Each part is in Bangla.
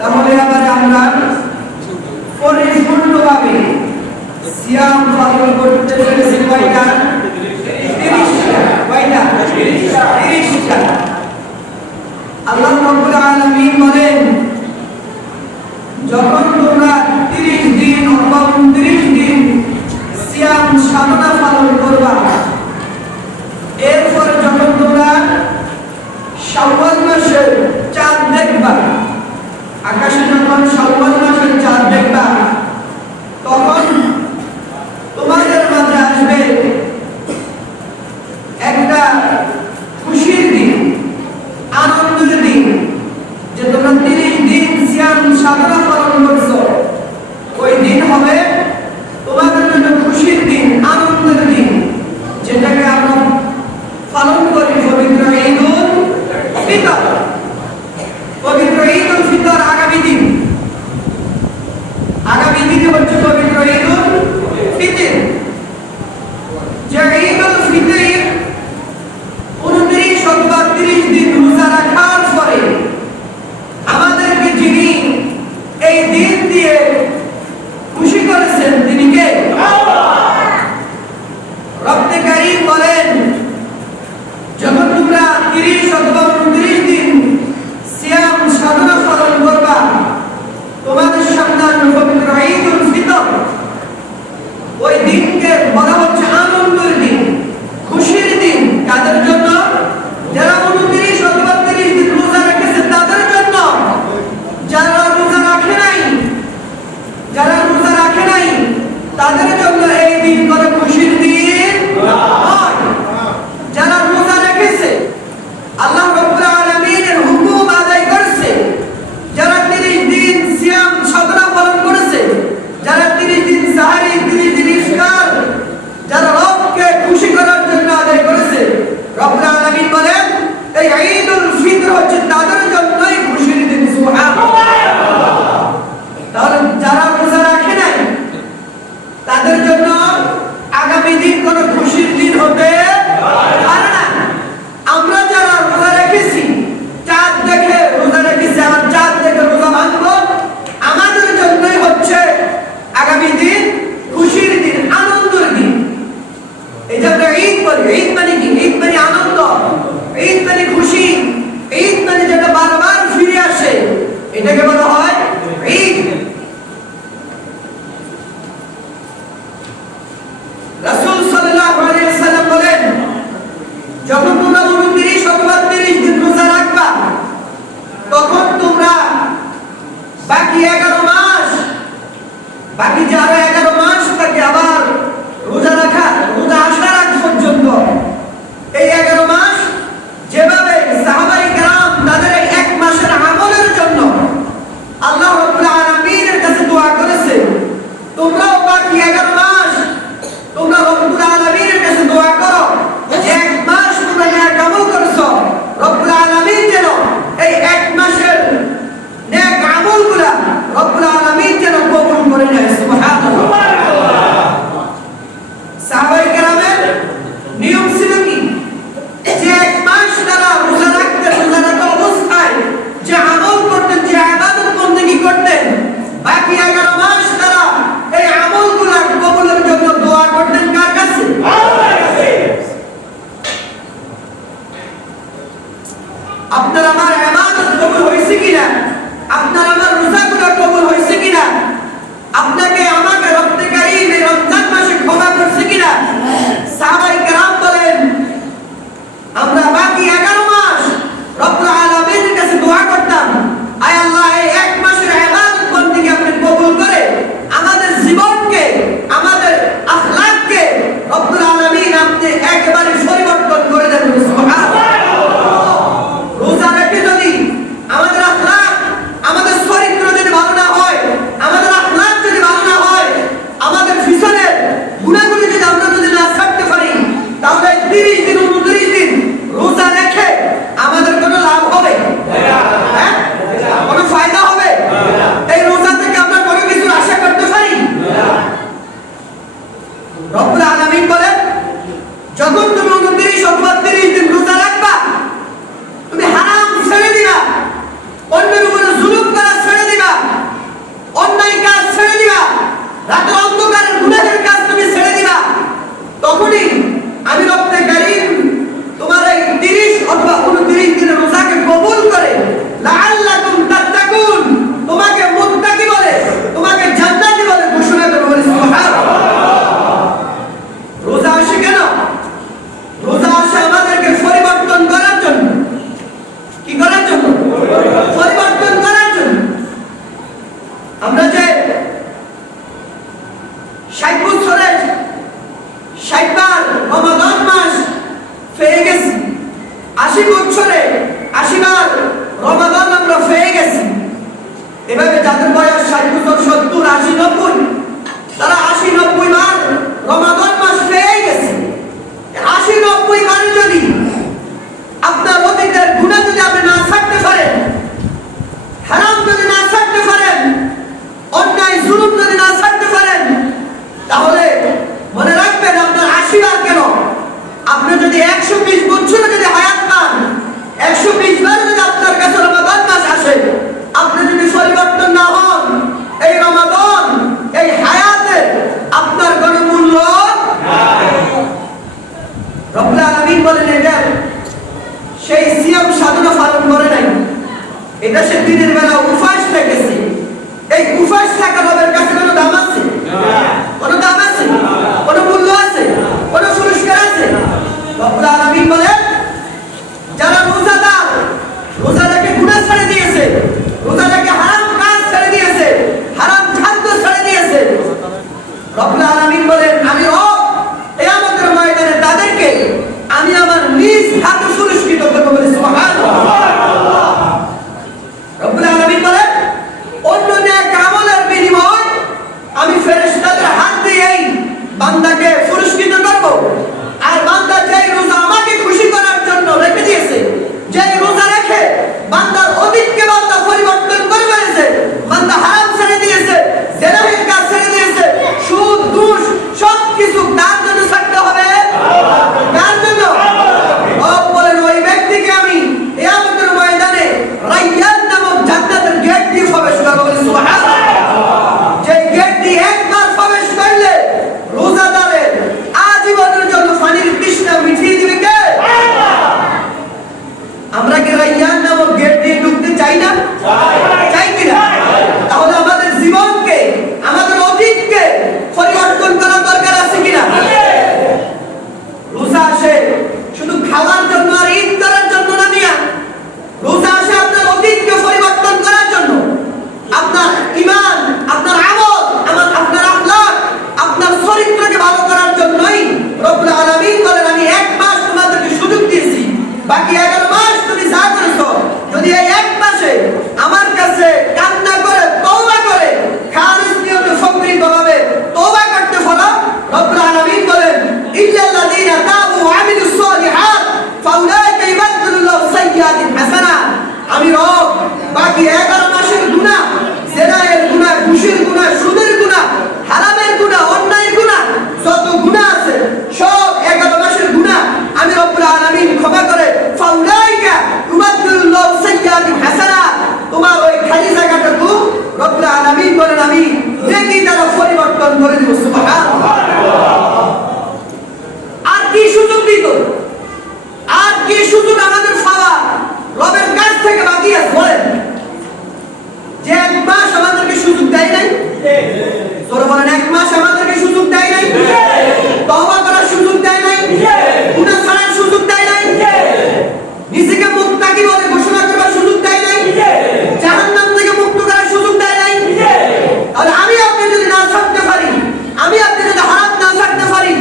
তাহলে আবার আমরা পরিপূর্ণভাবে সিয়াম পালন করতে পেরেছি কয়টা? 30টা। কয়টা? 30টা। আল্লাহ রাব্বুল আলামিন বলেন, যখন তোমরা 30 দিন অথবা 29 দিন সিয়াম সাধনা পালন করবা, এরপর যখন তোমরা শাওয়াল মাসের চাঁদ দেখবা, আকাশে যখন শাওয়াল মাসের চাঁদ দেখবা, তখন তোমাদের মাঝে আসবে একটা খুশির দিন, আনন্দের দিন, যে তোমরা 30 দিন সিয়াম সাধনা পালন করছো। ওই দিন হবে তোমাদের জন্য খুশির দিন, আনন্দের দিন, যেটাকে আমরা পালন করি পবিত্র ঈদুল ফিতর। পবিত্র ঈদুল ফিতর আগামী দিন, আগামী দিনে হচ্ছে পবিত্র ঈদুল ফিতর। যে ঈদুল ফিতর 29 অথবা 30 দিন রোজা রাখার পরে আমাদেরকে যিনি এই দিন দিয়ে খুশি করেছেন, তিনি কে? রব্বে কারীম বলেন, যখন তোমরা 30 অথবা 29 দিন সিয়াম সাধনা পালন করবা, তোমাদের সামনে পবিত্র ঈদুল ফিতর। ওই দিনকে বলা হচ্ছে আনন্দের দিন, খুশির দিন। কাদের জন্য? যারা 29 অথবা 30 দিন রোজা রেখেছে তাদের জন্য। যারা রোজা রাখে নাই, যারা রোজা রাখে নাই তাদের জন্য এই দিন করে খুশির দিন নয়। যারা রোজা রেখেছে, আল্লাহ রাব্বুল আলামিনের হুকুম আদায় করেছে, যারা 30 দিন সিয়াম সাধনা পালন করেছে, যারা 30 দিন সাহারি, 30 দিন ইফতার, যারা রবকে খুশি করার জন্য আদায় করেছে, রব্বুল আলামিন বলেন এই ঈদুল ফিতর হচ্ছে তাদের জন্যই খুশির দিন। সুবহানাল্লাহ। তাহলে যারা রোজা রাখে নাই তাদের জন্য আগামী দিন কোনো খুশির দিন হতে পারে না। আমরা যারা রোজা রেখেছি, চাঁদ দেখে রোজা রেখেছি, আমার চাঁদ দেখে রোজা ভাঙবো, আমাদের জন্যই হচ্ছে আগামী দিন খুশির দিন, আনন্দের দিন। এই যে আমরা ঈদ বলি, ঈদ মানে কি? ঈদ মানে আনন্দ, ঈদ মানে খুশি, ঈদ মানে যেটা বারবার ফিরে আসে, এটাকে বলা হয় ঈদ। রাসূল সাল্লাল্লাহু আলাইহি ওয়াসাল্লাম বলেন, যখন তোমরা 29 অথবা 30 দিন রোজা রাখবা, তখন তোমরা বাকি 11 মাস, বাকি যে আরো 11 মাস থাকে আবার রোজা রাখা, রোজা আসার আগ পর্যন্ত, এই 11 মাস যেভাবে সাহাবায়ে কেরাম তাদের এই এক মাসের আমলের জন্য আল্লাহ রাব্বুল আলামিনের কাছে দোয়া করেছে, তোমরাও বাকি 11 মাস তোমরা রব্বুল আলামিনের কাছে দোয়া করো যে এক মাস তোমরা নেক আমল করেছো, রব্বুল আলামিন যেন এই এক মাসের নেক আমলগুলা রব্বুল আলামিন যেন কবুল করে নেয়। সুবহানাল্লাহ। 90 তারা 80-90 বার রমাদান মাস পেয়ে গেছে। 80-90 বার যদি আপনার অতীতের গুনাহ যদি আপনি না ছাড়তে পারেন, হারাম যদি না ছাড়তে পারেন, অন্যায় জুলুম যদি না ছাড়তে পারেন, তাহলে মনে রাখবেন আপনার 80 বার কেন, আপনি যদি 120 বছর যদি হায়াত পান, 120 বার যদি আপনার কাছে রমাদান মাস আসে, আপনি যদি পরিবর্তন না হন, এই রমাদান এই হায়াতে আপনার কোনো মূল্য নাই। রব্বুল আলামিন বলেন এটা সেই সিয়াম সাধনা পালন করে নাই, এটা সে দিনের বেলা উপবাস থেকেছে। এই উপবাস থাকা রবের কাছে কোনো দাম আছে? কোনো দাম আছে? কোনো মূল্য আছে? কোনো পুরস্কার আছে? রব্বুল আলামিন বলেন যারা রোজাদার, রোজা রেখে গুনাহ ছেড়ে দিয়েছে, রোজা রেখে হারাম কাজ ছেড়ে দিয়েছে, হারাম খাদ্য ছেড়ে দিয়েছে, রব্বুল আলামিন বলেন আমি রব কিয়ামতের ময়দানে তাদেরকে আমি আমার নিজ হাতে পুরস্কৃত করব। বলে সুবহানাল্লাহ। রব্বুল আলামিন বলেন অন্য নেক আমলের বিনিময় আমি ফেরেশতাদের হাত দিয়েই বান্দাকে পুরস্কৃত করব। আর বান্দা যেই রোজা আমাকে খুশি করার জন্য রেখে দিয়েছে, যেই রোজা রেখে বান্দার অতীতকে বান্দা পরিবর্তন করে ফেলেছে, বান্দা হারাম ছেড়ে দিয়েছে, জেনাহের কাজ ছেড়ে দিয়েছে, সুদ ঘুষ সবকিছু তার জন্য ছাড়তে হবে। কার জন্য? রব বলেন ওই ব্যক্তিকে আমি কিয়ামতের ময়দানে রায়্যান নামক জান্নাতের গেট দিয়ে প্রবেশ করাবো। বলে সুবহানাল্লাহ। যে গেট দিয়ে একবার প্রবেশ করলে রোজাদারের আজীবনের জন্য পানির তৃষ্ণা মিটিয়ে দিবে কে? আমরা কি রায়্যান নামক গেট দিয়ে ঢুকতে চাই না? চাই কিনা? তাহলে আমাদের জীবনকে, আমাদের অতীতকে পরিবর্তন করার দরকার আছে কিনা? রোজা আসে শুধু খাওয়ার জন্য আর ঈদ করার জন্য না মিয়া। রোজা আসে আপনার অতীতকে পরিবর্তন করার জন্য, আপনার ঈমান, আপনার আমল, আপনার আখলাক, আপনার চরিত্রকে ভালো করার জন্যই রব্বুল আলামিন বলেন আমি এক মাস তোমাদেরকে সুযোগ দিয়েছি, বাকি 11 মাস তুমি যা করেছো যদি এই এক মাসে আমার কাছে কান্না করে তওবা করে খালিস নিয়তে ফকরিভাবে তওবা করতে পারো, রব্বুল আলামিন বলেন ইল্লাল্লাযীনা তাবু ওয়া আমিলুস সালিহাত ফাউলাইকা ইবাদদুল্লাহু সাইয়্যাতিন হাসানাত। আমি রব বাকি 11 মাসের গুনাহ, জেনায়ের গুনাহ, ঘুষের গুনাহ, সুদের গুনাহ, হারামের গুনাহ, অন্যায়ের গুনাহ, যত গুনাহ আছে সব 11 মাসের গুনাহ আমি রব্বুল আলামিন ক্ষমা করে ফাউলাইকা ইবাদদুল্লাহু সাইয়্যাতিন হাসানাত, তোমার ওই খালি জায়গাটুকু রব্বুল আলামিন বলেন আমি নেকি দ্বারা পরিবর্তন করে দেব। সুবহানাল্লাহ। আর কি সুযোগ দিত? আর কি সুযোগ আমাদের পাওয়া রবের কাছ থেকে বাকি আছে? বলেন যে এক মাস আমাদেরকে সুযোগ দেয় নাই? তোরা বলেন এক মাস আমাদেরকে সুযোগ দেয় নাই? তওবা করার সুযোগ দেয় নাই? গুনাহ ছাড়ার সুযোগ দেয় নাই? নিজেকে মুত্তাকি বলে ঘোষণা করার সুযোগ দেয় নাই? জাহান্নাম থেকে মুক্ত করার সুযোগ দেয় নাই? তাহলে আমি আপনি যদি না ছাড়তে পারি, আমি আপনি যদি হারাম না ছাড়তে পারি,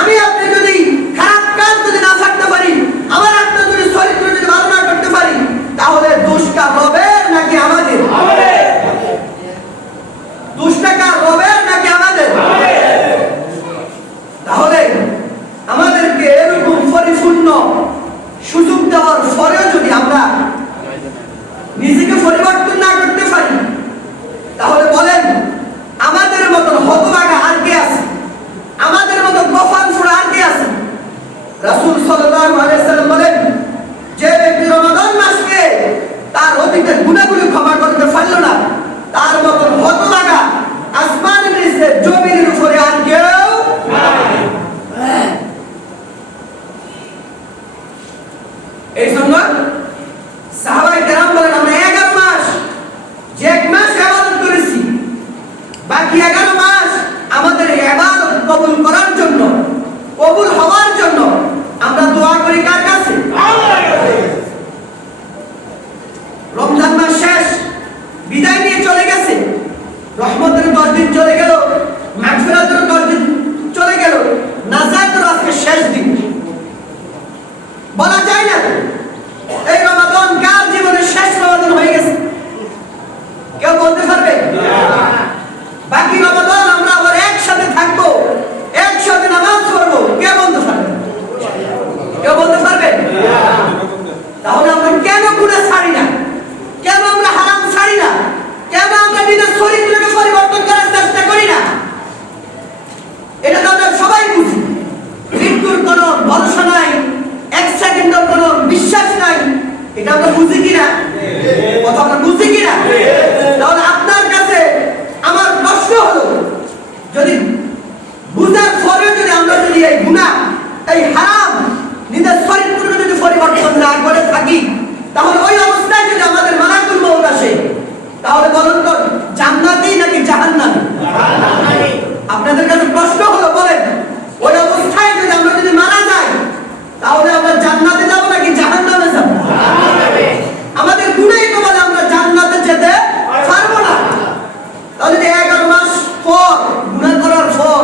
আমি আপনি যদি খারাপ কাজ যদি না ছাড়তে পারি, আমার আপনার যদি চরিত্র যদি ভালো না করতে পারি, তাহলে দোষটা রবের নাকি আমাদের? দোষটা কার? রবের নাকি আমাদের? তাহলে আমাদেরকে এরকম পরিপূর্ণ সুযোগ দেওয়ার পরেও যদি আমরা নিজেকে পরিবর্তন না করতে পারি, তাহলে বলেন আমাদের মতন হতভাগা আর কে আছে? আমাদের মতো গফার ফুরা আর কে আছে? রাসূল সাল্লাল্লাহু আলাইহি ওয়াসাল্লাম বলেন যে ব্যক্তি রমাদান মাসকে তার অতীতের গুনাহগুলো ক্ষমা করতে পারল না, তার মতন হতভাগা আসমানের নিচে জমিনের উপরে আর কেউ নাই। এই জন্য সাহাবায়ে কেরাম বলেন আমরা 11 মাস, যে এক মাস ইবাদত করেছি, বাকি 11 মাস আমাদের ইবাদত কবুল করার জন্য, কবুল হওয়ার জন্য আমরা দোয়া করি কার কাছে? আল্লাহর কাছে। রমজান মাস শেষ, বিদায় নিয়ে চলে গেছে, রহমতের 10 দিন চলে গেল, মাগফিরাতের 10 দিন চলে গেল, নাজাতের আজকে শেষ দিন। বলা যায় না এই রমাদান কার জীবনের শেষ রমাদান হয়ে গেছে? কেউ বলতে পারবে? বাকি তাহলে বলুন তো জান্নাতি নাকি জাহান্নামী? আপনাদের কাছে প্রশ্ন হলো, বলেন ওই অবস্থায় যদি আমরা যদি মারা যাই তাহলে আমরা জান্নাতে যাব নাকি জাহান্নামে যাব? আমাদের গুনাহই তো বলে আমরা জান্নাতে যেতে পারবো না। তাহলে যে 11 মাস পর গুনাহ করার পর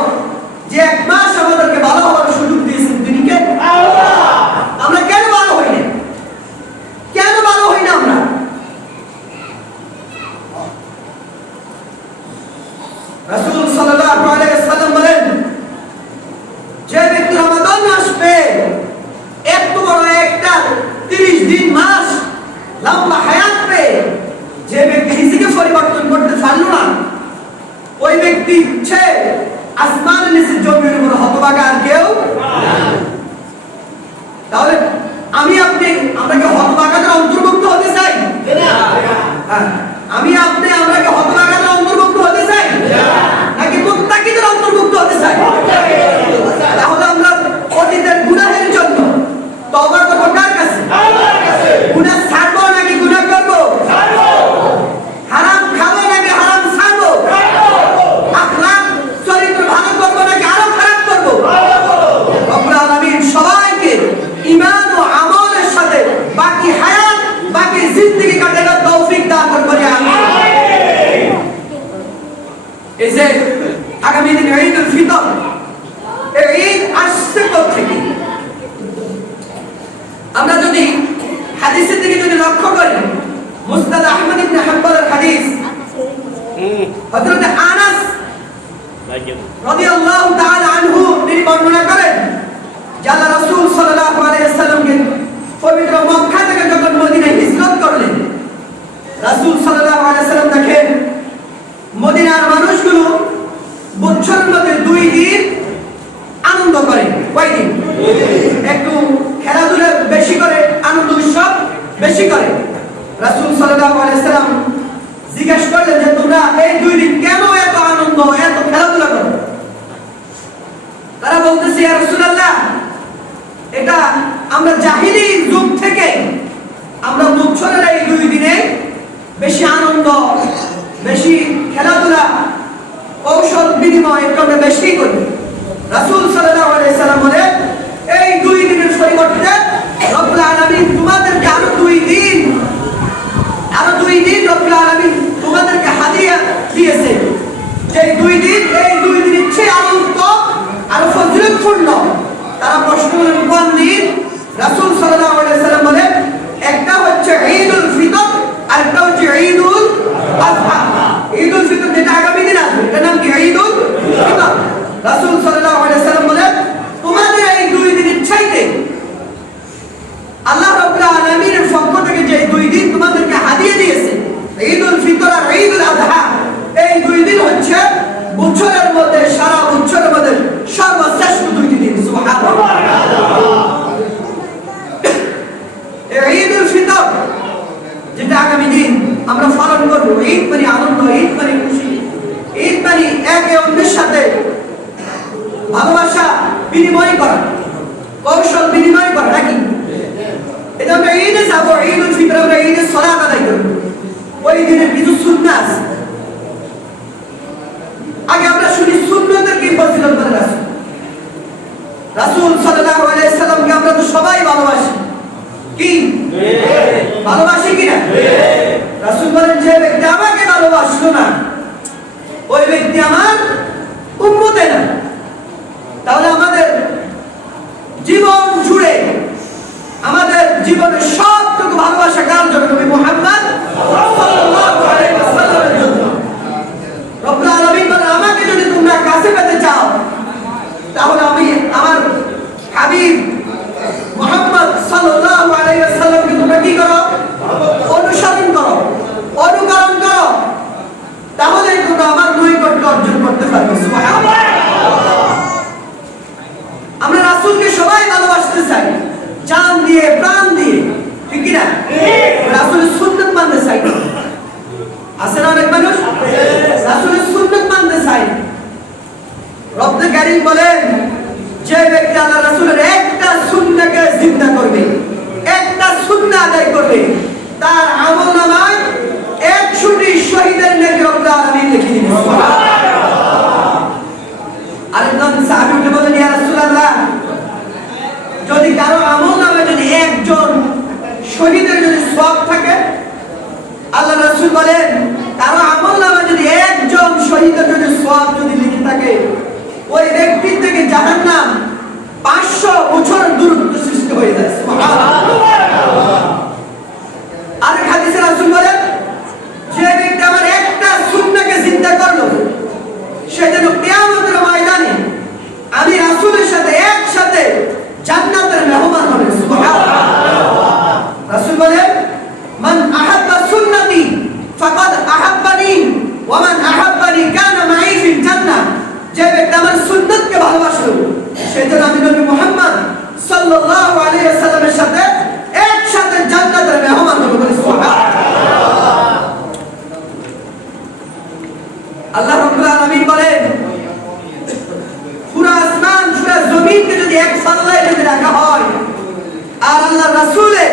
যে 1 মাস আমাদেরকে ভালো হওয়ার সুযোগ দিয়েছেন তিনি কে? আল্লাহ। আমরা কেন ভালো হই না? কেন ভালো হই না আমরা? রাসূল সাল্লাল্লাহু আলাইহি ওয়াসাল্লাম বলেন, যে ব্যক্তি রমাদান মাস পেয়ে এত বড় একটা 30 দিন মাস লম্বা হায়াত পেয়ে যে ব্যক্তি নিজেকে পরিবর্তন করতে পারল না, ওই ব্যক্তি হচ্ছে আসমানের নিচে জমির উপর হতভাগা আর কেউ। তাহলে আমি আপনি আমরা কি হতভাগাদের অন্তর্ভুক্ত হতে চাই? আমি আপনি আমরা কি হতভাগাদের অন্তর্ভুক্ত হতে চাই নাকি মুত্তাকিদের অন্তর্ভুক্ত হতে চাই? তাহলে আমরা অতীতের গুনাহের জন্য তওবা করব কার কাছে? আল্লাহর কাছে। গুনাহ ছাড়বো নাকি গুনাহ করব? ছাড়বো। হারাম খাবো নাকি হারাম ছাড়বো? ছাড়বো। আখলাক চরিত্র ভালো করব নাকি আরো খারাপ করব? ভালো করব। রব্বুল আলামিন সবাইকে ঈমান ও আমলের সাথে বাকি হায়াত বাকি জিন্দেগি কাটানোর তৌফিক দান করুন। আমিন। এই যে আগামী দিন ঈদুল ফিতর, এই ঈদ আসছে কোত্থেকে? আমরা যদি হাদিসের দিকে যদি লক্ষ্য করি, মুসনাদ আহমদ ইবনে হাম্বলের হাদিস, হযরত আনাস রাদিয়াল্লাহু তাআলা আনহু তিনি বর্ণনা করেন যে আল্লাহ রাসূল সাল্লাল্লাহু আলাইহি ওয়াসাল্লামকে পবিত্র মক্কা থেকে যখন মদিনায় হিজরত করলেন, রাসূল সাল্লাল্লাহু আলাইহি ওয়াসাল্লাম দেখেন মদিনার মানুষগুলো বছরের মধ্যে 2 দিন আনন্দ করে। কয়দিন? একটু খেলাধুলা বেশি করে, আনন্দ উৎসব বেশি করে। রাসূল সাল্লাল্লাহু আলাইহি ওয়াসাল্লাম জিজ্ঞাসা করলেন যে তোমরা এই 2 দিন কেন এত আনন্দ এত খেলাধুলা করো? তারা বলতেছে, ইয়া রাসূলুল্লাহ, এটা আমরা জাহিলি যুগ থেকে আমরা বছরের এই 2 দিনে বেশি আনন্দ, বেশি খেলাধুলা, কৌশল বিনিময় একটু আমরা বেশি করি। রাসূল সাল্লাল্লাহু আলাইহি সাল্লাম বলেন, এই 2 দিনের পরিবর্তে রব্বুল আলামিন তোমাদেরকে আরো 2 দিন রব্বুল আলামিন তোমাদেরকে হাদিয়া দিয়েছে। যে 2 দিন, এই 2 দিনের চেয়ে আরো উত্তম, আরো ফজিলতপূর্ণ। তারা প্রশ্ন করলেন, কোন দিন? রাসূল সাল্লাল্লাহু আলাইহি সাল্লাম বলেন, একটা হচ্ছে ঈদুল ফিতর আর একটা হচ্ছে ঈদুল আযহা। ঈদুল ফিতর যেটা আগামী দিন আসবে, এটার নাম কি? ঈদুল ফিতর। রাসূল সাল্লাল্লাহু আলাইহি সাল্লাম বলেন, তোমাদের এই 2 দিনের চাইতে আল্লাহ রাব্বুল আলামিনের পক্ষ থেকে যে 2 দিন তোমাদেরকে হাদিয়া দিয়েছে, ঈদুল ফিতর আর ঈদুল আযহা, এই 2 দিন হচ্ছে বছরের মধ্যে, সারা বছরের মধ্যে সর্বশ্রেষ্ঠ 2 দিন। সুবহানাল্লাহ। এই ঈদুল ফিতর যেটা আগামী দিন আমরা পালন করব, ঈদ মানে আনন্দ, ঈদ মানে খুশি, ঈদ মানে একে অন্যের সাথে ভালোবাসা বিনিময় করা, কৌশল বিনিময় করা, নাকি? এটা আমরা ঈদে যাব, ঈদুল ফিতর আমরা ঈদের সালাত আদায় করব। ওই দিনের কিছু সুন্নাত আছে। আগে আমরা শুনি সুন্নতের কি ফজিলত বলে। রাসূল সাল্লাল্লাহু আলাইহি সাল্লামকে আমরা তো সবাই ভালোবাসি, কি ভালোবাসি কিনা? রাসূল বলেন, যে ব্যক্তি আমাকে ভালোবাসলো না ওই ব্যক্তি আমার উম্মতে না। তাহলে আমাদের জীবন জুড়ে, আমাদের জীবনের সবটুকু ভালোবাসা কার জন্য? নবী মুহাম্মদ সাল্লাল্লাহু আলাইহি ওয়াসাল্লামের জন্য। রব্বুল আলামিন বলেন, আমাকে যদি তোমরা কাছে পেতে চাও তাহলে আমি আমার হাবিব মুহাম্মদ সাল্লাল্লাহু আলাইহি ওয়াসাল্লামকে তোমরা কি করো? অনুসরণ করো, অনুকরণ করো, তাহলে তোমরা আমার নৈকট্য অর্জন করতে পারবে। সুবহানাল্লাহ। আমরা রাসূলকে সবাই ভালোবাসতে চাই, জান দিয়ে, প্রাণ দিয়ে, ঠিক কি না? রাসূলের সুন্নাত মানতে চাই। আছে না অনেক মানুষ রাসূলের সুন্নাত মানতে চাই। রব্বুল কারীম বলেন, যে ব্যক্তি আল্লাহ রাসূলের একটা সুন্নাহকে জিন্দা করবে, একটা সুন্নাহ আদায় করবে, তার আমলনামায় 100 100টি শহীদের নেকি রব্বুল আলামিন লিখে দিবেন। সুবহানাল্লাহ। আরেকজন সাহাবী উঠে বলেন, ইয়া রাসূলুল্লাহ, যদি কারো আমলনামায় যদি একজন শহীদের যদি সওয়াব থাকে, আল্লাহ রাসূল বলেন কারো আমলনামায় যদি একজন শহীদের যদি সওয়াব যদি লিখে থাকে, ওই ব্যক্তির থেকে জাহান্নাম 500 বছর দূরত্ব সৃষ্টি হয়ে যায়। সুবহানাল্লাহ। আর হাদিসে রাসূল বলেন, যে ব্যক্তি আমার একটা সুন্নাহকে জিন্দা করলো, সে যেন কিয়ামতের ময়দানে আমি রাসূলের সাথে একসাথে জান্নাতের মেহমান হবে। সুবহানাল্লাহ। রাসূল বলেন, মান আহাব্বা সুন্নতি ফাকাদ আহাব্বানি ওয়া মান আহাব্বানি কানা মাই ফিল জান্নাহ। যে ব্যক্তি আমার সুন্নাতকে ভালোবাসলো, সে যেন আমি নবী মুহাম্মদ সাল্লাল্লাহু আলাইহি ওয়াসাল্লামের সাথে একসাথে জান্নাতের মেহমান হবে। সুবহানাল্লাহ। আল্লাহ রাব্বুল আলামিন বলেন, পুরো আসমান পুরো জমিনকে যদি এক পাল্লায় যদি রাখা হয়, আর আল্লাহর রাসূলের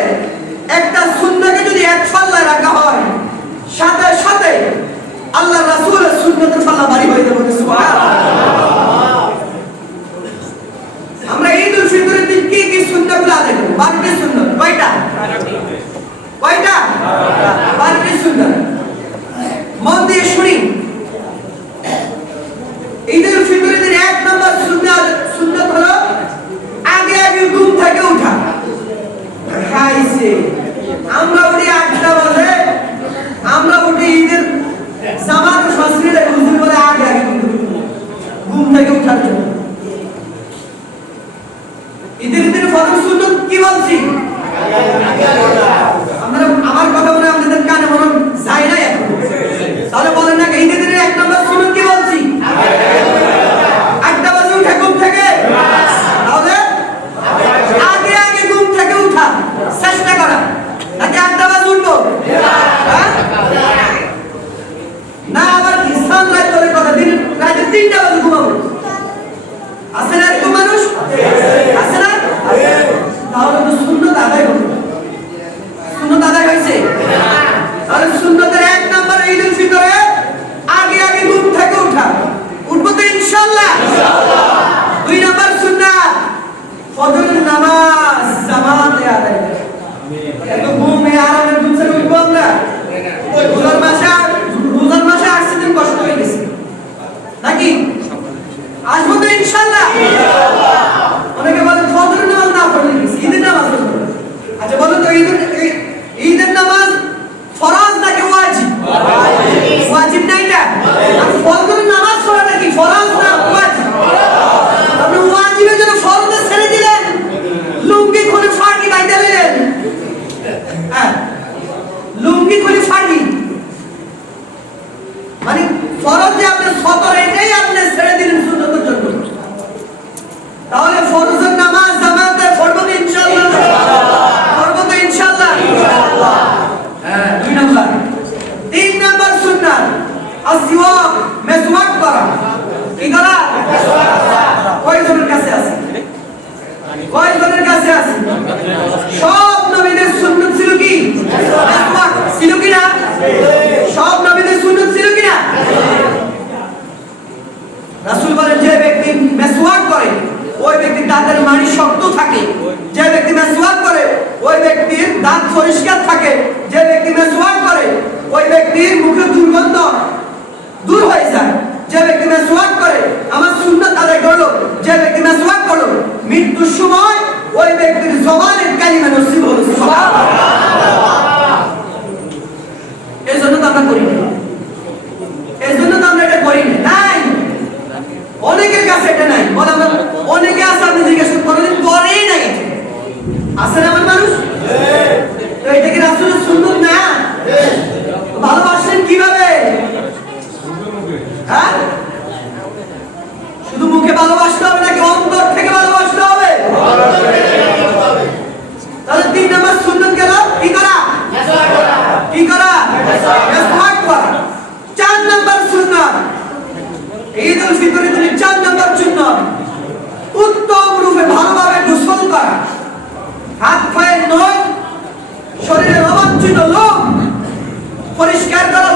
একটা সুন্নাহকে যদি এক পাল্লায় রাখা হয়, সাথে সাথে আল্লাহর রাসূলের সুন্নাতের পাল্লা ভারী হয়ে যাবে। সুবহানাল্লাহ। আমরা ঈদুল ফিতরের দিন কি কি সুন্নাহগুলো আদায় করব? 12টি সুন্নাহ। কয়টা? 12টি সুন্নাহ। মন দিয়ে শুনি। ঈদুল ফিতরের দিন 1 নম্বর সুন্নাত হলো আগে আগে ঘুম থেকে ওঠা। খাইছে আমরা উঠি 8টা বাজে, আমরা উঠি ঈদের জামাত সংস্কৃতি হুজুর বলে আগে আগে ঘুম থেকে ওঠার জন্য। ঈদের দিন ফরজ সুন্নাত কি বলছি? আমরা আমার কথা বলে আপনাদের কানে মনে যায় না এখন, তাহলে বলেন না ঈদের দিনের 1 নম্বর সুন্নাত কি বলছি? 8টা বাজে উঠে ঘুম থেকে, তাহলে আগে আগে ঘুম থেকে উঠা চেষ্টা করা, নাকি 8টা বাজে উঠবো? না, আবার ইসলাম রাত করে কথা দিন রাতে 3টা বাজে ঘুমাবো। আছে না এরকম মানুষ? আছে না? তাহলে তো সুন্নাত আদায় হবে। সুন্নাত আদায় হয়েছে? তাহলে সুন্নাতের 1 নম্বর ঈদুল ফিতরে আগে আগে ঘুম থেকে ওঠা। উঠবো তো ইনশাআল্লাহ? ইনশাআল্লাহ। 2 নম্বর সুন্নাত ফজরের নামাজ জামাতে আদায় করা। এত ঘুমে আরামে ঘুম থেকে উঠবো আমরা? রোজার মাসে আসতে দিন কষ্ট হয়ে গেছে নাকি? আসবো তো ইনশাআল্লাহ? ইনশাআল্লাহ। অনেকে বলেন ফজরের নামাজ না পড়লে কি ঈদের নামাজ পড়বো? আচ্ছা বলুন তো ঈদের নামাজ ফরজ নাকি ওয়াজিব? ওয়াজিব না এটা? আর ফজরের নামাজ পড়াটা কি ফরজ না ওয়াজিব? আপনি ওয়াজিবের জন্য ফরজ ছেড়ে দিলেন, লুঙ্গি খুলে ফাড়ি বাইতে দিলেন। হ্যাঁ, লুঙ্গি খুলে ফাড়ি মানে ফরজ যে আপনি সতর এটাই আপনি ছেড়ে দিলেন সুন্নতের জন্য। তাহলে ফরজের নামাজ জামাতে পড়বো তো ইনশাআল্লাহ? পড়বো তো ইনশাআল্লাহ? ইনশাআল্লাহ। হ্যাঁ, 2 নম্বর। 3 নম্বর সুন্নাত আসওয়াক, মেসওয়াক করা। কি করা? মেসওয়াক করা। কয়জনের কাছে আছে? কয়জনের কাছে আছে? সব নবীদের সুন্নাত ছিল কি? মেসওয়াক ছিল কি না? সব নবীদের সুন্নাত ছিল কি না? রাসূল বলেন, যে ব্যক্তি মেসওয়াক করে ওই ব্যক্তির দাঁতের মাড়ি শক্ত থাকে। যে ব্যক্তি মেসওয়াক করে ওই ব্যক্তির দাঁত পরিষ্কার থাকে। যে ব্যক্তি মেসওয়াক করে ওই ব্যক্তির মুখে দুর্গন্ধ দূর হয়ে যায়। যে ব্যক্তি মেসওয়াক করে আমার সুন্নাত আদায় করলো, যে ব্যক্তি মেসওয়াক করলো, মৃত্যুর সময় ওই ব্যক্তির জবানের কালিমা নসিব হলো। সুবহানাল্লাহ। এজন্য তো আমরা করি না, এজন্য তো আমরা এটা করি না। নাই, অনেকের কাছে এটা নাই। বলে আমরা অনেকে আছে, আপনি জিজ্ঞেস করেন করেই নাই। আছে না আমার মানুষ? তো এটা কি রাসূলের সুন্নাত না? ভালোবাসেন কিভাবে? হ্যাঁ, শুধু মুখে ভালোবাসতে হবে নাকি অন্তর থেকে ভালোবাসতে হবে? তাহলে 3 নম্বর সুন্নাত গেল কি করা? কি করা? মেসওয়াক করা। 4 নম্বর সুন্নাত ঈদুল ফিতরের দিন 4 নম্বর সুন্নাত উত্তম রূপে ভালোভাবে গোসল করা। হাত পায়ের নখ, শরীরের অবাঞ্ছিত লোম পরিষ্কার করা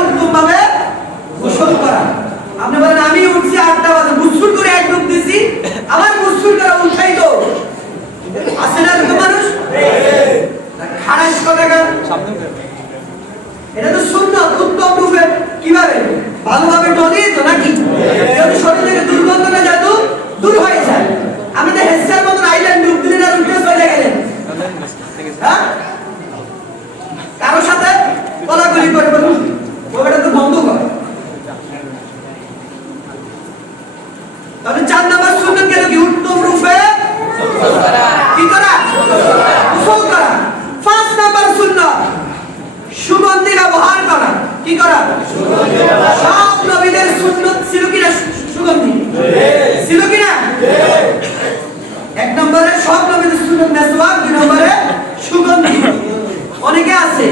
সব নবীদের সুন্নাত ছিল কিনা সুগন্ধি? ছিল কিনা? এক নম্বরে সব নবীদের সুন্নাত মেসওয়াক, দুই নম্বরে সুগন্ধি। অনেকে আছে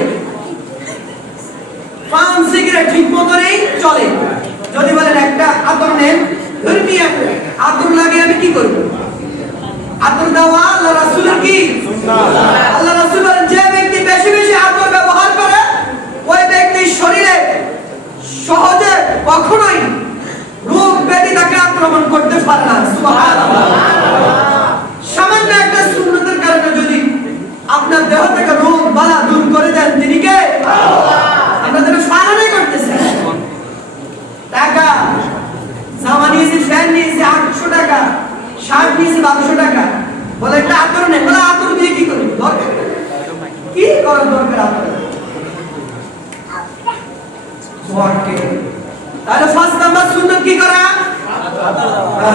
পান সিগারেট ঠিক মতো নেই চলে, যদি বলেন একটা আতর নেন, ধর্মী আতর লাগে আমি কি করব? আতর দেওয়া আল্লাহ রাসূলের কি সুন্নাত। আল্লাহ রাসূল বলেন যে ব্যক্তি বেশি বেশি আতর ব্যবহার করে ওই ব্যক্তির শরীরে সহজে কখনোই রোগ ব্যাধি তাকে আক্রমণ করতে পারে না। সুবহানাল্লাহ। সামান্য একটা সুন্নতের কারণে যদি আপনার দেহ থেকে রোগ বালা দূর করে দেন তিনি কে? আল্লাহ। আমরা তো ফালানে করতেছি, টাকা জামা নিয়েছি, ফ্যান নিয়েছি 800 টাকা, শার্ট নিয়েছি 1200 টাকা, বলে একটা আতর নেই, বলে আতর দিয়ে কি করব? দরকার কি করার দরকার আতর? তাহলে ফার্স্ট নাম্বার সুন্নাত কি করা?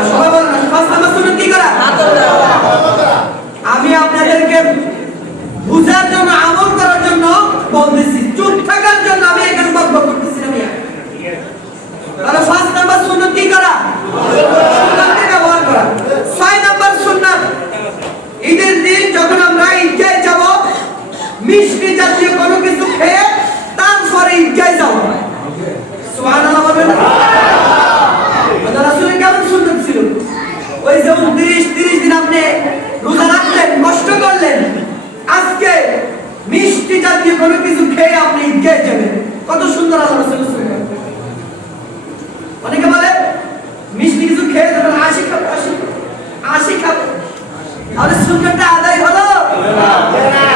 সবাই বলেন ফার্স্ট নাম্বার সুন্নাত কি করা? আমি আপনাদেরকে বুঝার জন্য, আমল করার জন্য বলতেছি, চুপ থাকার জন্য আমি এখানে বকবক করতেছি না। তাহলে ফার্স্ট নাম্বার সুন্নাত কি করা? সুন্নাতকে ব্যবহার করা। 6 নাম্বার সুন্নাত, ঈদের দিন যখন আমরা ঈদগাহে যাব, মিষ্টি জাতীয় কোনো কিছু খেয়ে তারপরে ঈদগাহে যাব। সুবহানাল্লাহ বলবেন। আল্লাহ রাসূলের কেমন সুন্নাত ছিল? ওই যে 29-30 দিন আপনি রোজা রাখলেন, কষ্ট করলেন, আজকে মিষ্টি জাতীয় কোনো কিছু খেয়ে আপনি ঈদগাহে যাবেন, কত সুন্দর আল্লাহ রাসূলের সুন্নাত। অনেকে বলে মিষ্টি কিছু খেয়ে যাবেন, আশি খাবে, আশি খাবে, তাহলে সুন্নাতটা আদায় হলো না।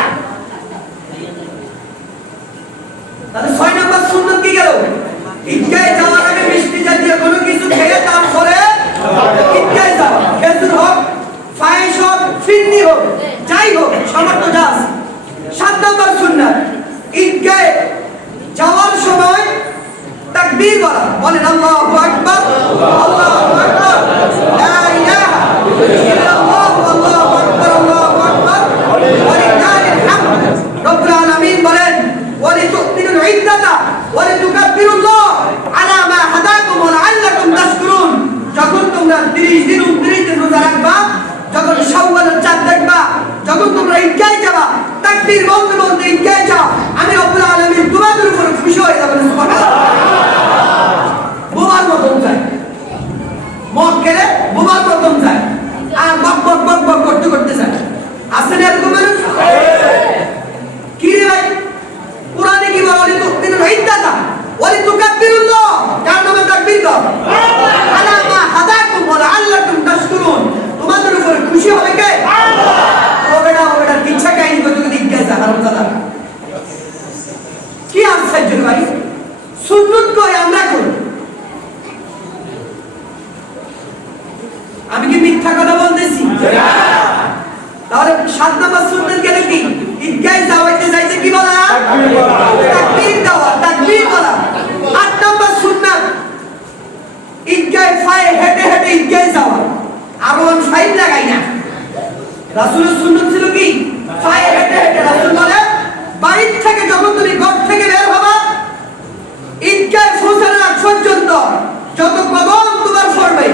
তাহলে 6 নাম্বার সুন্নাত কি গেল? ঈদগাহে যাওয়ার আগে মিষ্টি জাতীয় কোনো কিছু খেয়ে তারপরে ঈদগাহে যাওয়া। খেজুর হোক, পায়েস হোক, ফিরনি হোক, যাই হোক, সামর্থ্য যা আছে। 7 নাম্বার সুন্নাত, ঈদগাহে যাওয়ার সময় তাকবীর বলা। বলেন আল্লাহু আকবার, আল্লাহু আকবার, লা ইলাহা ইল্লাল্লাহ, আল্লাহু আকবার, আল্লাহু আকবার, ওয়া লিল্লাহিল হামদ। রব্বুল আলামিন বলেন ওয়ালিতুমিনুল ইদ্দাতা ওয়ালিতুকাব্বিরুল্লাহ আলা মা হাদাকুম ওয়া লাআল্লাকুম তাশকুরুন। যখন তোমরা 30 দিন 29 দিন রোজা রাখবা, যখন শাওয়ালের চাঁদ দেখবা, যখন তোমরা ঈদগাহে যাবা, তাকবীর বলতে বলতে ঈদগাহে যাও, আমি রব্বুল আলামিন তোমাদের উপর খুশি হয়ে যাবেন। সুবহানাল্লাহ। বোমার মতন যায়, মদ খেলে বোমার মতন যায়, আর বক বক বক বক করতে করতে যায়। আসেন এরকম মানুষ? কি রে ভাই, কোরআনে কি বলে? ওয়ালিতুমিনুল ইদ্দাতা ওয়ালিতুকাব্বিরুল্লাহ, কার নামে তাকবীর দাও, আলা মা হাদাকুম ওয়া লাআল্লাকুম তাশকুরুন, তোমাদের উপর খুশি হবে কে? আল্লাহ। ও বেটা কিচ্ছা কাহিনী করতে করতে ঈদগাহে যা, হারামজাদা। কি আশ্চর্য ভাই, সুন্নাত কই আমরা করি। আমি কি মিথ্যা কথা বলতেছি? তাহলে 7 নাম্বার সুন্নাত গেল কি? ঈদগাহে যাওয়াইতে যাইতে কি বলা? তাকবীর দেওয়া, তাকবীর বলা। 8 নাম্বার সুন্নাত, ঈদগাহে পায়ে হেঁটে হেঁটে ঈদগাহে যাওয়া। আরোহণ 5 লাগাই না। রাসূলের সুন্নাত ছিল কি? পায়ে হেঁটে হেঁটে। রাসূল বলে বাড়ি থেকে যখন তুমি ঘর থেকে বের হবা, ঈদগাহে পৌঁছানোর আগ পর্যন্ত যত কদম তোমার পড়বে,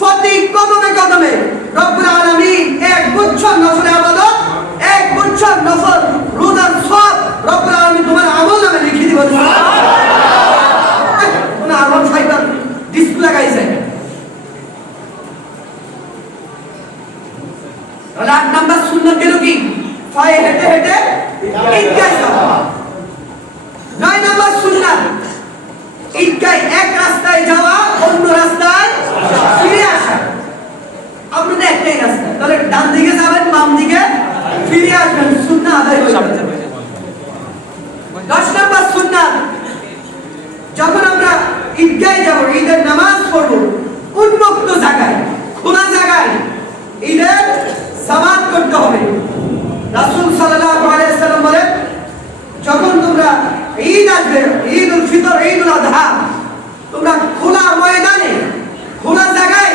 প্রতি কদমে কদমে রব্বুল আলামিন এক গুচ্ছ নফল ইবাদত, এক গুচ্ছ নফল রোজার সওয়াব রব্বুল আলামিন তোমার আমলনামে লিখে দিবেন। সুবহানাল্লাহ। কোন আরোহণ 5 ডিসপ্লে লাগাইছে। 8 নাম্বার সুন্নাত গেল কি? পায়ে হেঁটে হেঁটে ঈদগাহে যাওয়া। 9 নাম্বার সুন্নাত, ঈদগাহে এক রাস্তায় যাওয়া, অন্য রাস্তায় ফিরে আসা। আপনাদের একটাই রাস্তা, তাহলে ডান দিকে যাবেন, বাম দিকে ফিরে আসবেন, সুন্নাত আদায় হয়ে যাবে। 10 নাম্বার সুন্নাত, যখন আমরা ঈদগাহে যাব, ঈদের নামাজ পড়ব, উন্মুক্ত জায়গায়, খোলা জায়গায় ঈদের জামাত করতে হবে। রাসূল সাল্লাল্লাহু আলাইহি ওয়াসাল্লাম বলেন যখন তোমরা ঈদ আসবে, ঈদুল ফিতর, ঈদুল আযহা, তোমরা খোলা ময়দানে, খোলা জায়গায়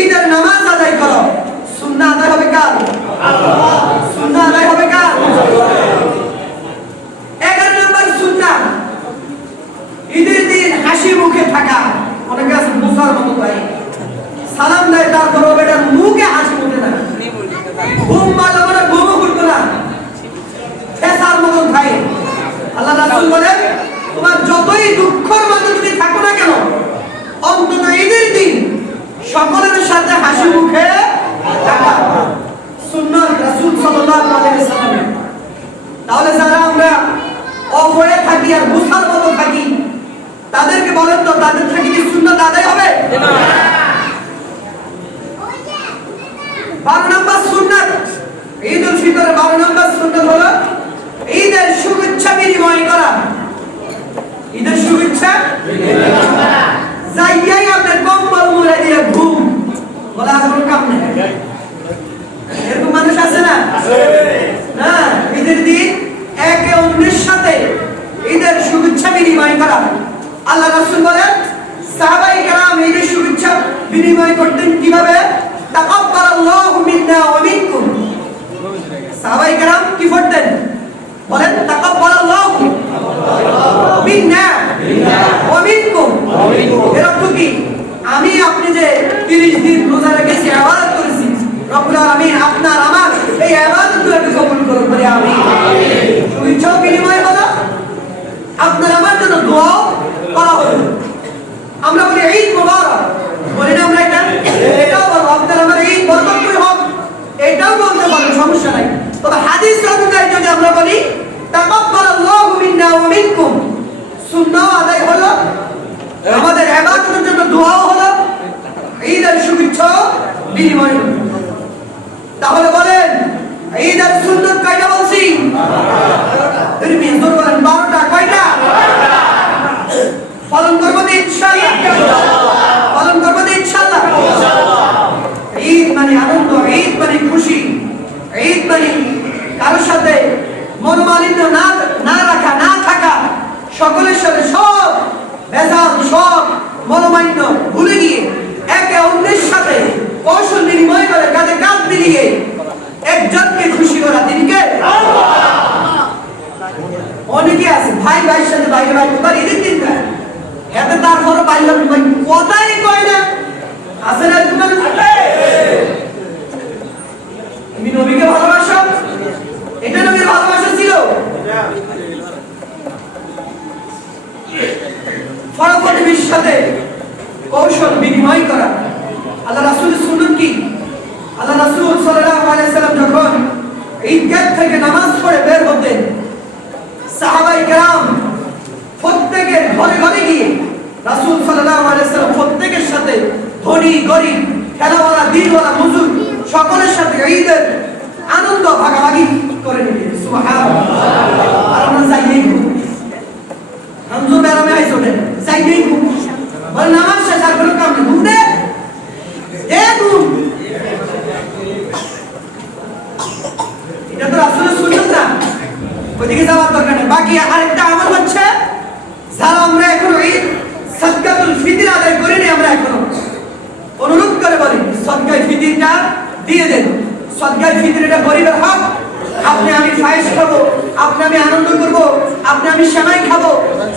ঈদের নামাজ আদায় করো। সুন্নাত আদায় হবে কার? আল্লাহ। সুন্নাত আদায় হবে কার? 11 নম্বর সুন্নাত, ঈদের দিন থাকা, অনেকে আছে মুসার মতো ভাই সালাম দেয় তারপরও বেটার মুখে হাসি ওঠে না, ঘুম ভালো করে ঘুমও করতো না, ফেসার মতো খায়। আল্লাহ রাসূল বলেন তোমার যতই দুঃখের মাঝে তুমি থাকো না কেন, অন্তত ঈদের দিন সকলের সাথে হাসি মুখে থাকা সুন্নাত রাসূল সাল্লাল্লাহু আলাইহি ওয়াসাল্লাম। তাহলে যারা আমরা অফ হয়ে থাকি আর মুসার মতো থাকি, তাদেরকে বলেন তো তাদের থেকে কি সুন্নাত আদায় হবে? 12 নম্বর সুন্নাত, ঈদুল ফিতরের 12 নম্বর সুন্নাত হলো ঈদের শুভেচ্ছা বিনিময় করা। ঈদের শুভেচ্ছা বিনিময় করা, যাইয়াই আপনার কম্বল মুড়ে দিয়ে ঘুম বলা কোনো কাম নেই। এরকম মানুষ আছে না? না, ঈদের দিন একে অন্যের সাথে ঈদের শুভেচ্ছা বিনিময় করা। আল্লাহ রাসূল বলেন সাহাবায়ে কেরাম ঈদের শুভেচ্ছা বিনিময় করতেন কিভাবে? তাকাব্বালাল্লাহু মিন্না ওয়া মিনকুম। সাহাবায়ে কেরাম কি করতেন বলেন? তাকাব্বালাল্লাহু মিন্না ওয়া মিনকুম। এর অর্থ কি? আমি আপনি যে 30 দিন রোজা রেখেছি, ইবাদত করেছি, রব্বুল আলামিন আপনার আমার এই ইবাদতগুলোকে কবুল করুন বলে আমিন। শুভেচ্ছা বিনিময় হলো আপনার আমার জন্য দোয়া করা হলো। আমরা বলি ঈদ মোবারক, বলি না আমরা এটা? এটাও বলবো আপনার আমার ঈদ বরকতময় হোক, এটাও বলতে পারেন, সমস্যা নাই। তবে হাদিস অনুযায়ী যদি আমরা বলি তাকাব্বালাল্লাহু মিন্না ওয়া মিনকুম, সুন্নাহ আদায় হলো, আমাদের ইবাদতের জন্য দোয়াও হলো, ঈদের শুভেচ্ছা বিনিময় হলো। তাহলে বলেন ঈদের সুন্নাত কয়টা বলছি? এরমি জোর বলেন 12টা। কয়টা? পালন করব তো ইনশাআল্লাহ, পালন করব তো ইনশাআল্লাহ। ঈদ মানে আনন্দ, ঈদ মানে খুশি, ঈদ মানে কারোর সাথে মনোমালিন্য না রাখা, না থাকা, সকলের সাথে সব ভেজাল, সব মনোমালিন্য ভুলে গিয়ে একে অন্যের সাথে কৌশল বিনিময় করে কাঁধে কাঁধ মিলিয়ে একজনকে খুশি করা। তিনি কে? অনেকে আছে ভাই ভাইয়ের সাথে বাইরে ভাই কোথায় ঈদের দিন যায়, এতে তারপরও বাইরে ভাই কথাই কয় না, আছে না? তুমি নবীকে ভালোবাসো, এটা নবীর ভালোবাসা ছিল। ফরাফটির সাথে কৌশল বিনিময় করা। আল্লাহ রাসূলের সুন্নাত কি? আল্লাহ রাসূল সাল্লাল্লাহু আলাইহি সাল্লাম যখন ঈদগাহ থেকে নামাজ পড়ে বের হতেন, সাহাবায়ে কেরাম প্রত্যেকের ঘরে ঘরে গিয়ে রাসূল সাল্লাল্লাহু আলাইহি সাল্লাম প্রত্যেকের সাথে ধনী গরীব, খেলাওয়ালা দিনওয়ালা মজুর সকলের সাথে ঈদের আনন্দ ভাগাভাগি করে নিতেন। সুবহানাল্লাহ। আর আমরা যাইই ঘুম, হামজু বেরামে আইছো দেন, যাইই ঘুম বল নামাজ শেষ আর কোনো কাম নেই, ঘুম দে ঘুম। এটা তো রাসূলের সুন্নাত না, ওইদিকে যাওয়ার দরকার নেই। বাকি আরেকটা আমল হচ্ছে যারা আমরা এখনো ঈদ সাদকাতুল ফিতর আদায় করিনি, আমরা এখনো অনুরোধ করে বলি সদকায়ে ফিতরটা দিয়ে দেন। সদকায়ে ফিতর এটা গরিবের হক। আপনি আমি ফায়েজ খাবো, আপনি আমি আনন্দ করব, আপনি আমি সেমাই খাবো।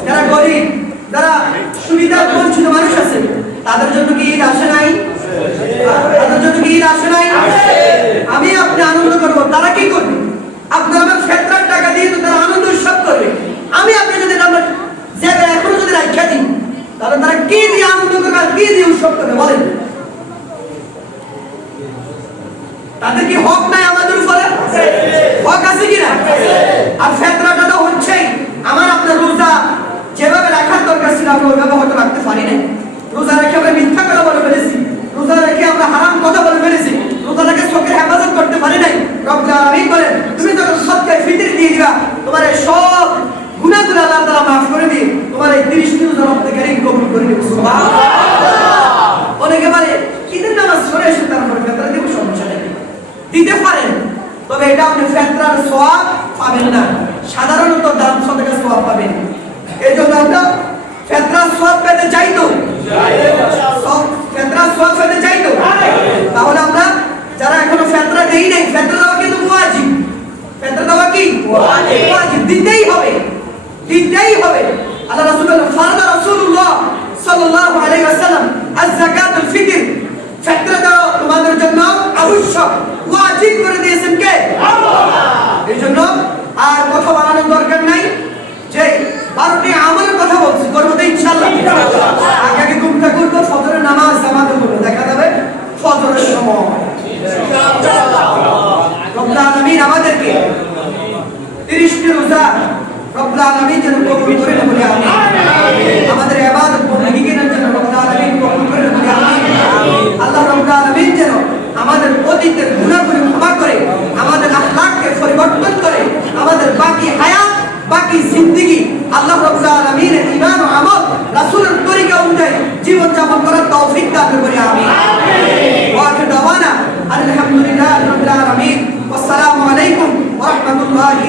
যারা গরিব, যারা সুবিধা বঞ্চিত মানুষ আছে, তাদের জন্য কি ঈদ আসে নাই? তাদের জন্য কি ঈদ আসে নাই? আমি আপনি আনন্দ করব, তারা কি করবে? আপনার আমার ফিতরার টাকা দিয়ে তো তারা আনন্দ উৎসব করবে। আমি আপনি যদি আমরা যাবে এখনো যদি রাখা দিই, তাহলে তারা কি দিয়ে আনন্দ করবে আর কি দিয়ে উৎসব করবে বলেন? তাদের কি হক নাই আমাদের উপরে? হক আছে কিনা? আর ফিতরাটা তো হচ্ছেই আমার আপনার রোজা যেভাবে রাখার দরকার ছিল আমরা ওইভাবে হয়তো রাখতে পারি না। রোজা রেখে আমরা মিথ্যা কথা বলে ফেলেছি, রোজা রেখে আমরা হারাম কথা বলে ফেলেছি, রোজা রেখে চোখের হেফাজত করতে পারি নাই। রব্বুল আলামিন বলেন তুমি যখন সদকায়ে ফিতর দিয়ে দিবা, তোমার এই সব গুনাহগুলো আল্লাহ তাআলা মাফ করে দিয়ে তোমার এই 30 দিন রোজা রব্বুল কারীম কবুল করে নেবে। সুবহানাল্লাহ। অনেকে বলে ঈদের নামাজ পড়ে এসে তারপরে ফিতরা দেব, সমস্যা নেই, দিতে পারেন, তবে এটা আপনি ফিতরার সওয়াব পাবেন না, সাধারণত দান সদকার সওয়াব পাবেন। এই জন্য আমরা ফিতরার সওয়াব পেতে চাই তো, ফিতরার সওয়াব পেতে চাই তো, তাহলে আমরা যারা এখনো ফিতরা দেই নাই, ফিতরা দেওয়া কিন্তু ওয়াজিব। ফিতরা দেওয়া কি ওয়াজিব, দিতেই হবে, দিতেই হবে। আল্লাহ রাসূল ফারদা রাসূলুল্লাহ সাল্লাল্লাহু আলামিন যেন কবুল করে নেন বলে আমিন। আমাদের ইবাদত বندگی যেন রব্বুল আলামিন কবুল করে নেন বলে আমিন। আল্লাহ রব্বুল আলামিন যেন আমাদের অতীতের গুনাহগুলো ক্ষমা করে আমাদের আখলাককে পরিবর্তন করে আমাদের বাকি হায়াত বাকি জিন্দেগি আল্লাহ রাব্বুল আলামিনের ঈমান ও আমল রাসূলের তরিকা অনুযায়ী জীবন যাপন করার তৌফিক দান করে আমিন। ওয়া আখিরু দাওয়ানা আলহামদুলিল্লাহি রাব্বিল আলামিন। আসসালামু আলাইকুম ওয়া রাহমাতুল্লাহি